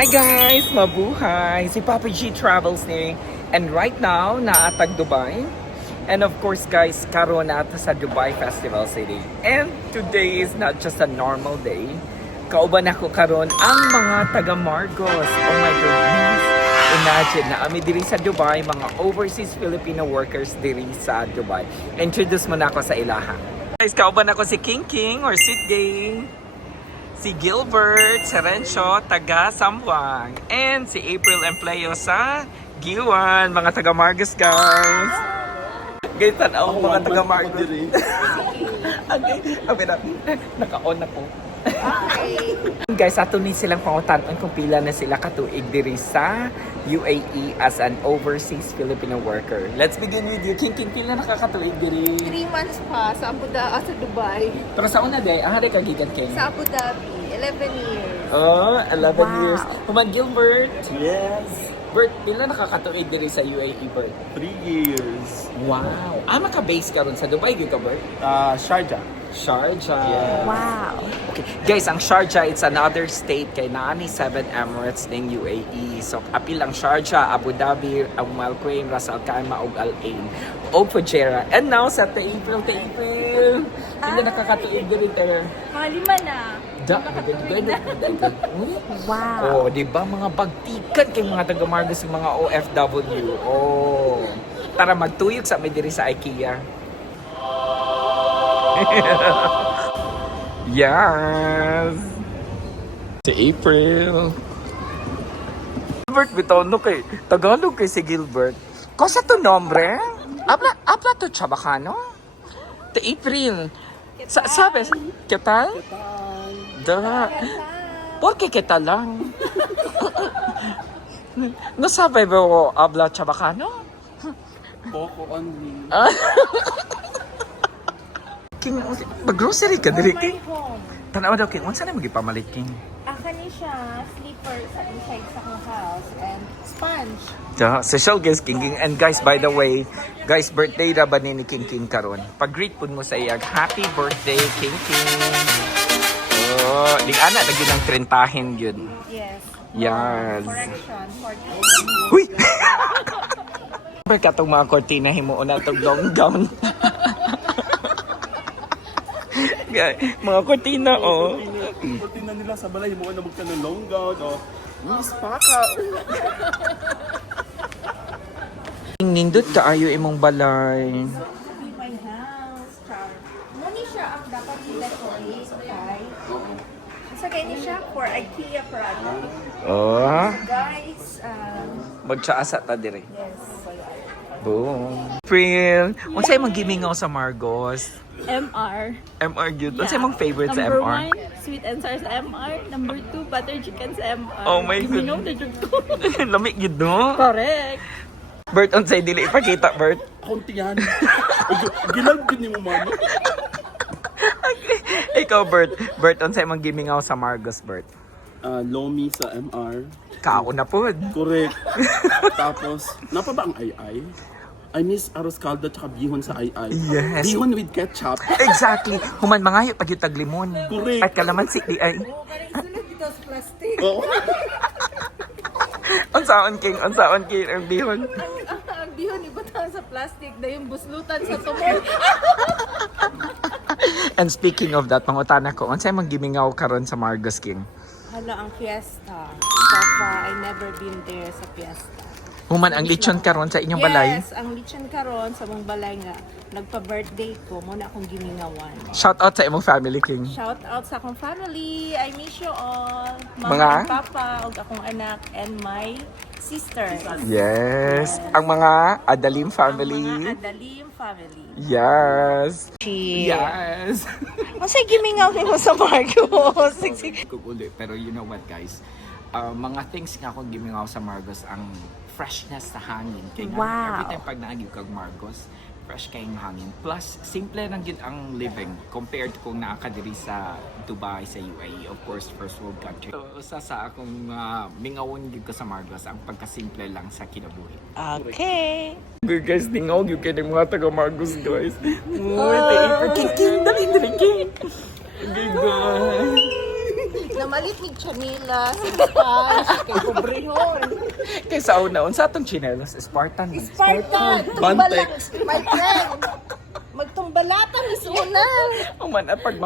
Hi guys! Mabuhay! Si Papa G Travels ni. And right now, naatag Dubai. And of course guys, karon na sa Dubai Festival City. And today is not just a normal day. Kauban ako karon ang mga taga Margos. Oh my goodness! Imagine na ami diri sa Dubai, mga overseas Filipino workers diri sa Dubai. Introduce mo na ako sa ilaha. Guys, kauban ako si King King or Sweet Gang. Si Gilbert Serencio, taga Sambuang. And si April Empleo sa Giwan, mga taga Margos guys. Guys, tanaw mga taga Margos. Okay, naka-on na po. Okay. Guys, ato ni silang pangutan-on kung pila na sila katuig diri sa UAE as an overseas Filipino worker. Let's begin with you. King, pila nakakatuig diri? 3 months pa sa sa Dubai. Pero sa una day, ang hari kagigan King? Sa Abu Dhabi, 11 years. Oh, 11 Wow. years. Human Gilbert. Yes, Bert, pila nakakatuig diri sa UAE, Bert? 3 years. Wow. Maka-base ka ron sa Dubai, ka, Bert? Sharjah. Sharjah. Yeah. Wow. Okay. Guys, ang Sharjah, it's another state kay naani 7 Emirates ng UAE. So, apil ang Sharjah, Abu Dhabi, Abu Quain, Ras Al Khaimah, ug Al Ain, ug Fujairah. And now, sa April. Pila nakakatuig diri tayo? Mga 5 na. Wow. Oh, di ba mga bagtikan kay mga taga Margos, mga OFW. Oh. Tara magtuyok sa may diri sa IKEA. Yes. Si April. Gilbert bitaw kay Tagalog kay si Gilbert. Kosa to nombre? Habla to Chabacano? Te April. Sabes, ¿qué tal? Da. ¿Por qué qué tal lang? No sabe mo habla Chabacano? Poco only. King, mag-grocery ka diri, King. home. Tanawa daw, King. Unsa na magipamalit, King? Kani siya, slipper sa inside sa kong house and sponge. Yeah, social guest, King. And guys, by the way, guys, birthday ra ba ni King karon? Pag-greet pud mo sa iyag, happy birthday, King. Oh, di ana lagi nang 30 yun. Yes. Yes. Correction, 40. Huy! Katong mga kortina himuon na itong long gown. Mga kortina, oh. Kortina nila sa balay mo na magka ng long gown o Miss Paka. Nindot kaayo imong balay. Be my house, char. Muni siya ang dapat i-decorate, okay? So, kaya siya for IKEA product. Oh, Guys, magtsaasa ta dire. yes. Boom. April, unsay imong gimingaw sa Margos? MR. MR gyud. Unsay imong favorite sa Number MR? 1, sweet and sour sa MR. Number 2, butter chicken sa MR. Oh my Gimingaw na jud ko. Lamig gyud no. Correct. Bert, unsay dili ipakita, Bert? Kuntihan. Ginagpin niyo mo mano. Ikaw, Bert. Bert, unsay imong gimingaw sa Margos, Bert? Lomi sa MR. Kao na pod. Correct. Tapos, napa ba ang ay-ay? I miss arroz caldo tsaka bihon sa ay-ay. Yes. Bihon with ketchup. Exactly. Human mangayo pag yung taglimon. Correct. At kalamansi di ay. Sulit dito sa plastic. Oo. Unsaon king ang bihon. Ang bihon ibutang sa plastic na yung buslutan sa tumor. And speaking of that, pangutana ko, unsay man gimingaw karon sa Margos, King? Hala, ang fiesta. So far, I never been there sa fiesta. Human ang lechon karon sa inyong balay. Yes, ang lechon karon sa mong balay nga. Nagpa-birthday ko, muna akong gimingawan. Shout out sa imong family, King. Shout out sa akong family. I miss you all. Mga? Mama and papa, ug akong anak, and my sister. Yes. Ang mga Adalim Ang family. mga Adalim family. Yes. Cheers. Yes. Masay gimingaw mo sa Marcos. Uli, pero you know what, guys? Mga things nga akong gimingaw sa Margos, ang freshness sa hangin. Kaya nga, Wow. every time pag naagib kag Margos, fresh kayong hangin. Plus, simple lang yun ang living compared kung nakakadiri sa Dubai, sa UAE, of course, first world country. So, sa akong mingawon yun ko sa Margos, ang pagkasimple lang sa kinabuhi. Okay. Good guys, tingog yung kaya mga taga Margos, guys. Uy, tayo, king, dali, King. Okay, guys. Namalit ni Chanila, Spartan, kay Pobrehon. Kay sa una, unsa atong chinelas? Spartan. Spartan! Bantex. My friend! Magtumbalatan ni Suna. Ang man, pag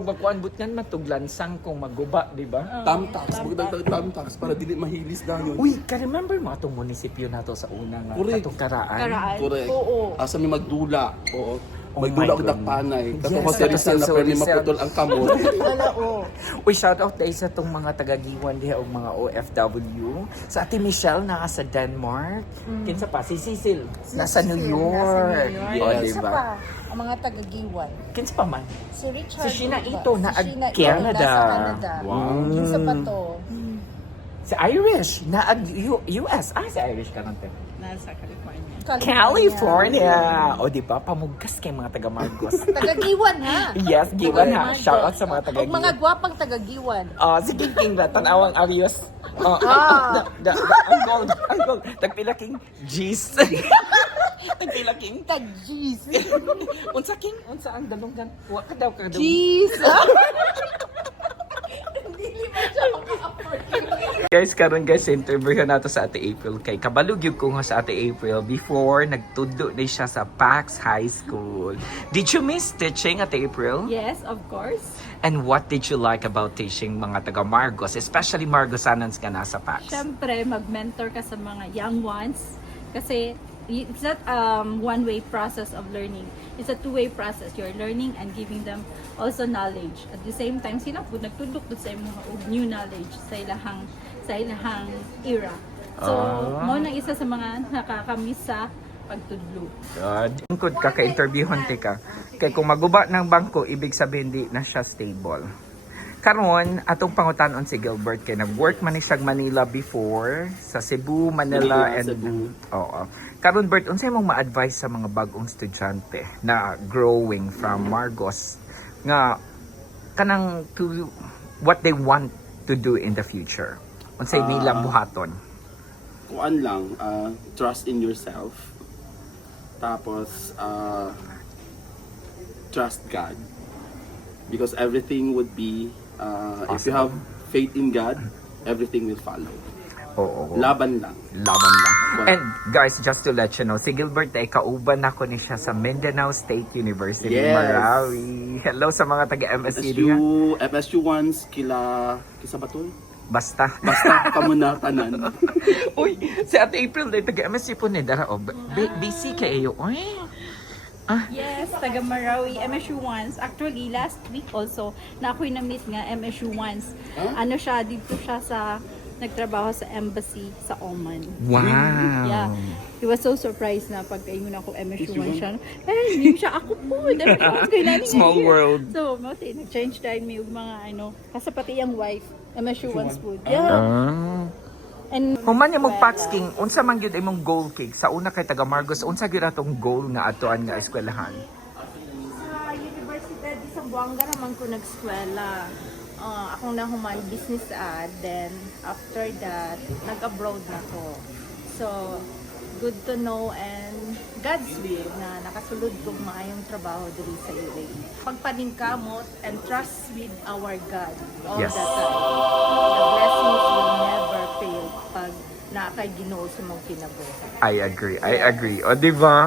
makuan butngan matuglansang kung maguba, di ba? Tamtax. Magdagdag tamtax para dili mahilis dayon. Uy, ka-remember mo atong munisipyo nato sa una nga Correct. atong karaan? Karaan. Correct. Oo. Asa mi magdula. Oo. Oh Magdula my og dakpanay. Kato Yes, ko sa Rizal na so pero ni Rizal. maputol ang kamot. Wala, oh. Uy, shoutout dahil sa itong mga taga-Giwan diha o mga OFW. Sa Ate Michelle na sa Denmark. Kinsa pa? Si Cecil. Nasa New York. Yes. O, Isa diba? pa, ang mga taga-Giwan. Kinsa pa man? Si Richard. Si Sheena diba? ito, na Si Sheena ito, Canada. nasa Canada. Wow. Isa pa to. Si Irish. Na US. Si Irish ka nante. Nasa California. California. O, di ba? Pamugkas kay mga taga-Marcos. Taga-Giwan, ha? Yes, Giwan ha. Taga-Marcos. Shoutout sa mga O taga-Giwan. mga gwapang taga-Giwan. Sige, King na. Tanawang Arios. Ang gold. Tagpila King. Jeez. Tagpila King. Tag-G's. Unsa King? Unsa ang dalunggan? Wa ka daw ka daw. G's. Guys, karon guys, interview nato sa Ate April kay kabalog yung ko nga sa Ate April before nagtudo na siya sa Pax High School. Did you miss teaching, Ate April? Yes, of course. And what did you like about teaching mga taga Margos, especially Margosanans ka na sa Pax? Siyempre, mag-mentor ka sa mga young ones. Kasi it's not one-way process of learning. It's a two-way process. You're learning and giving them also knowledge. At the same time, sila po nagtudok sa mga new knowledge sa ilahang era. So, mo na isa sa mga nakakamiss sa pagtudlo. God. Kung kaka-interviewon ka, kay kung maguba ng bangko, ibig sabihin di na siya stable. Karon atong pangutanon si Gilbert kay nag-work man ni siya Manila before sa Cebu, Manila Manila, and Cebu. Oo. Karon Bert, unsay mong ma-advise sa mga bagong estudyante na growing from Margos nga kanang to what they want to do in the future? Unsay nila buhaton? Kuan lang, trust in yourself. Tapos, trust God. Because everything would be, if you have faith in God, everything will follow. Oo. Laban lang. Laban lang. And guys, just to let you know, si Gilbert ay kauban ako ni siya sa Mindanao State University, Yes. Marawi. Hello sa mga taga-MSC diha. FSU ones, kisa ba to? Basta. Basta kamuna tanan. Uy, si Ate April ay taga-MSC po ni Dara. BC kayo. Uy. Yes, taga Marawi, MSU Ones. Actually, last week also, na ako'y na-meet nga MSU Ones. Ano siya, dito siya sa, nagtrabaho sa embassy sa Oman. Wow. Yeah. He was so surprised na pagkaingon ako MSU Ones siya. Hindi siya ako po. Small world. So, mati, nag-change dahil may mga kasi pati yung wife, MSU Ones po. Yeah. And Human yung mag-Pax King, unsa man gyud imong goal cake sa una kay taga Margos, unsa gyud atong goal nga atuan nga eskwelahan? Sa Universidad di Zamboanga naman ko nag-eskwela. Akong nahuman business then after that, nag-abroad na ko. So, good to know and God's will na nakasulod kong maayong trabaho diri sa UAE. Pagpaningkamot and trust with our God all Yes. the time. The blessings will never fail pag naakay Ginoo sa mong kinabuhi. I agree. O, di ba?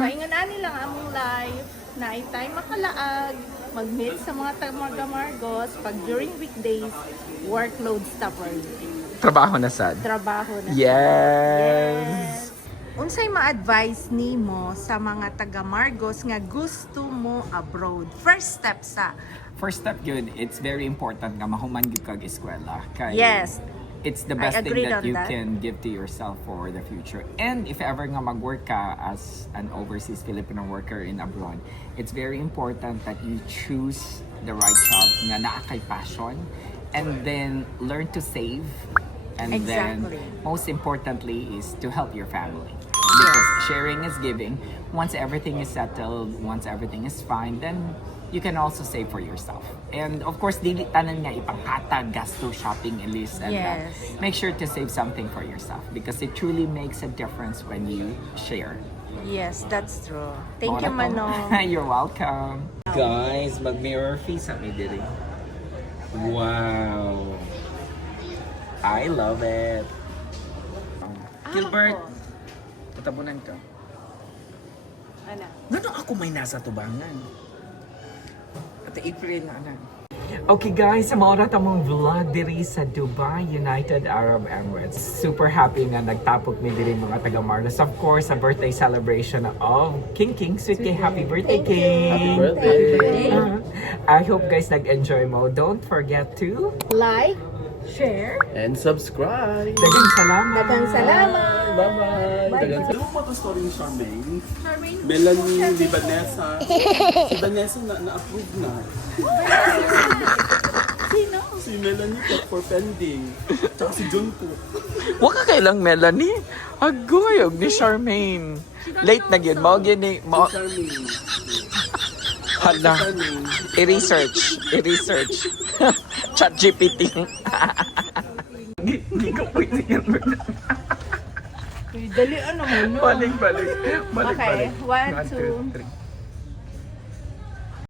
So, ingon ani lang among life na itay makalaag, mag-meet sa mga taga-Margos pag during weekdays, workload stop already. Trabaho na sad. Trabaho na. Yes. Unsay ma-advise nimo sa mga taga-Margos nga gusto mo abroad? First step sa. First step yun, it's very important nga mahuman gyud kag eskwela. Kay Yes. it's the I best thing agreed that on you that. can give to yourself for the future. And if ever nga mag-work ka as an overseas Filipino worker in abroad, it's very important that you choose the right job nga naa kay passion and then learn to save. And Exactly. then most importantly is to help your family. Because sharing is giving. Once everything is settled, once everything is fine, then you can also save for yourself. And of course, dili tanan nga ipanghatag, gasto, shopping, Elise, and Yes. make sure to save something for yourself because it truly makes a difference when you share. Yes, that's true. Thank you, Mao na to. Manong. You're welcome. Guys, mag-mirror face sa mi diri. Wow. I love it. Gilbert, tatabunan ka. Ano? Gano'n ako may nasa tubangan? At April na anak. Okay guys, maura tamong vlog diri sa Dubai, United Arab Emirates. Super happy nga nagtapok mi diri mga taga Marlos. Of course, sa birthday celebration of King King. Sweet kay happy birthday, King! Birthday! I hope guys nag-enjoy mo. Don't forget to Like, share, And subscribe! dagang salamat. dagang salamat. Bye-bye! Ano mo ito story ni Charmaine? Melanie, di Vanessa. Si Vanessa na-approve na. Sino? Si Melanie for pending. Tsaka si John po. Huwag ka kailang Melanie. Agoy, og ni Charmaine. Late na yun. Mao gini. Charmaine. Hala. Charmaine. I-research. Chat GPT. Hindi ko pwede yan. Dali ano mo, no? Balik. Okay, 1, 2,